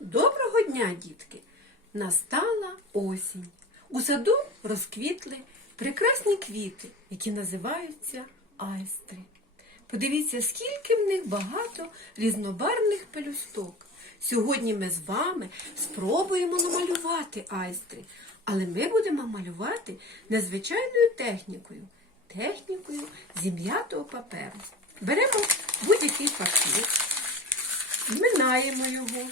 Доброго дня, дітки! Настала осінь. У саду розквітли прекрасні квіти, які називаються айстри. Подивіться, скільки в них багато різнобарвних пелюсток. Сьогодні ми з вами спробуємо намалювати айстри, але ми будемо малювати незвичайною технікою технікою зім'ятого паперу. Беремо будь-який папір, зминаємо його.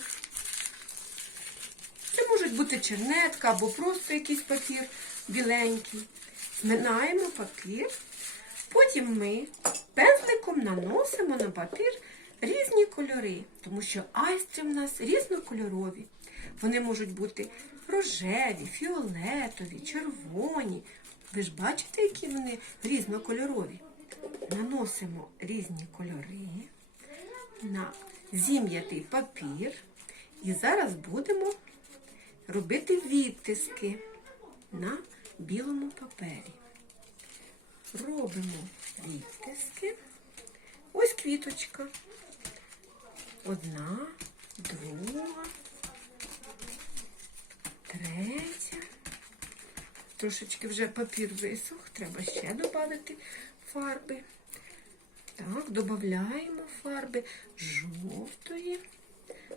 Це можуть бути чернетка або просто якийсь папір біленький. Зминаємо папір. Потім ми пензликом наносимо на папір різні кольори, тому що айстри в нас різнокольорові. Вони можуть бути рожеві, фіолетові, червоні. Ви ж бачите, які вони різнокольорові. Наносимо різні кольори на зім'ятий папір. І зараз будемо робити відтиски на білому папері. Робимо відтиски. Ось квіточка. Одна, друга, третя. Трошечки вже папір висох, треба ще додати фарби. Так, додаємо фарби жовтої,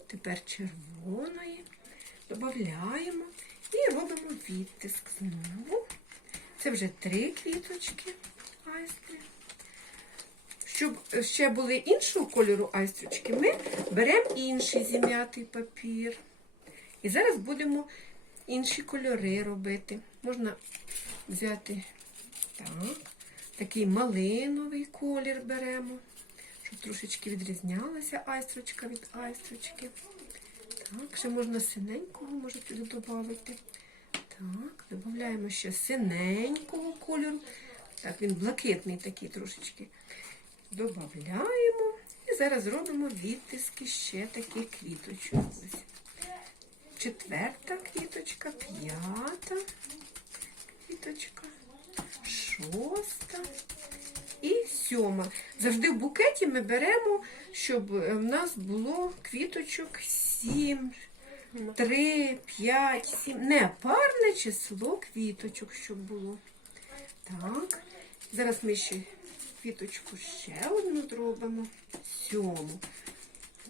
тепер червоної. Додаємо і робимо відтиск знову. Це вже три квіточки айстри. Щоб ще були іншого кольору айстрочки, ми беремо інший зім'ятий папір. І зараз будемо інші кольори робити. Можна взяти так, такий малиновий колір беремо, щоб трошечки відрізнялася айстрочка від айстрочки. Так, ще можна синенького можете додати. Так, додаємо ще синенького кольору. Так, він блакитний такий трошечки. Додаємо. І зараз робимо відтиски ще таких квіточок. Четверта квіточка, п'ята квіточка, шоста сьома. Завжди в букеті ми беремо, щоб в нас було квіточок сім, три, п'ять, сім. Не парне число квіточок, щоб було. Так. Зараз ми ще квіточку ще одну зробимо. Сьому.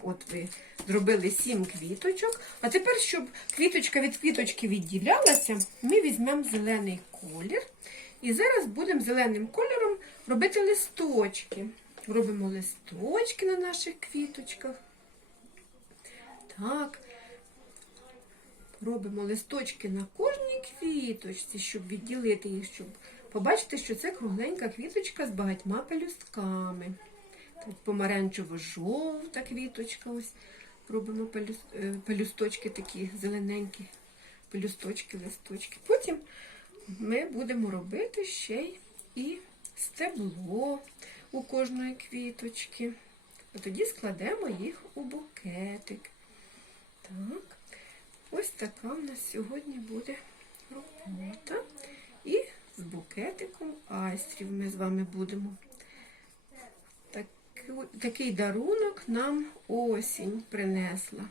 От ви зробили сім квіточок. А тепер, щоб квіточка від квіточки відділялася, ми візьмемо зелений колір. І зараз будемо зеленим кольором робити листочки. Робимо листочки на наших квіточках. Так. Робимо листочки на кожній квіточці, щоб відділити їх, щоб побачити, що це кругленька квіточка з багатьма пелюстками. Тут помаранчево-жовта квіточка. Ось робимо е, пелюсточки такі зелененькі, пелюсточки, листочки. Потім ми будемо робити ще й і стебло у кожної квіточки. А тоді складемо їх у букетик. Так, ось така в нас сьогодні буде робота. І з букетиком айстрів ми з вами будемо. Такий дарунок нам осінь принесла.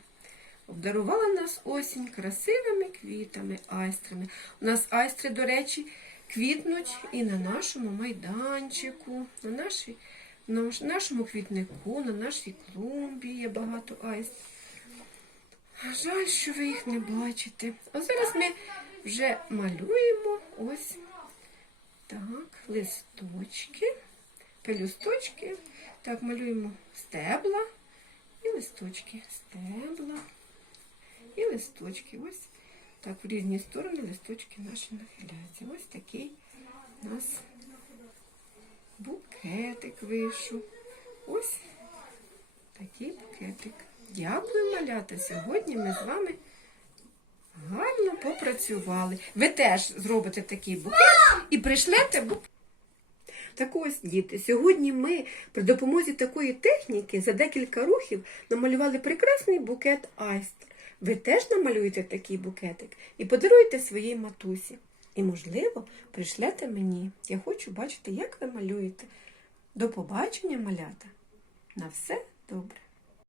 Обдарувала нас осінь красивими квітами, айстрами. У нас айстри, до речі, квітнуть і на нашому майданчику, на, нашій, на нашому квітнику, на нашій клумбі є багато айстрів. Жаль, що ви їх не бачите. А зараз ми вже малюємо ось так, листочки, пелюсточки. Так, малюємо стебла і листочки. Стебла і листочки. Ось так, в різні сторони листочки наші нахиляються. Ось такий у нас букетик вийшов. Ось такий букетик. Дякую, малята. Сьогодні ми з вами гарно попрацювали. Ви теж зробите такий букет і прийшлете букет. Так ось, діти, сьогодні ми при допомозі такої техніки за декілька рухів намалювали прекрасний букет айстр. Ви теж намалюєте такий букетик і подаруєте своїй матусі. І, можливо, прийшлете мені. Я хочу бачити, як ви малюєте. До побачення, малята. На все добре.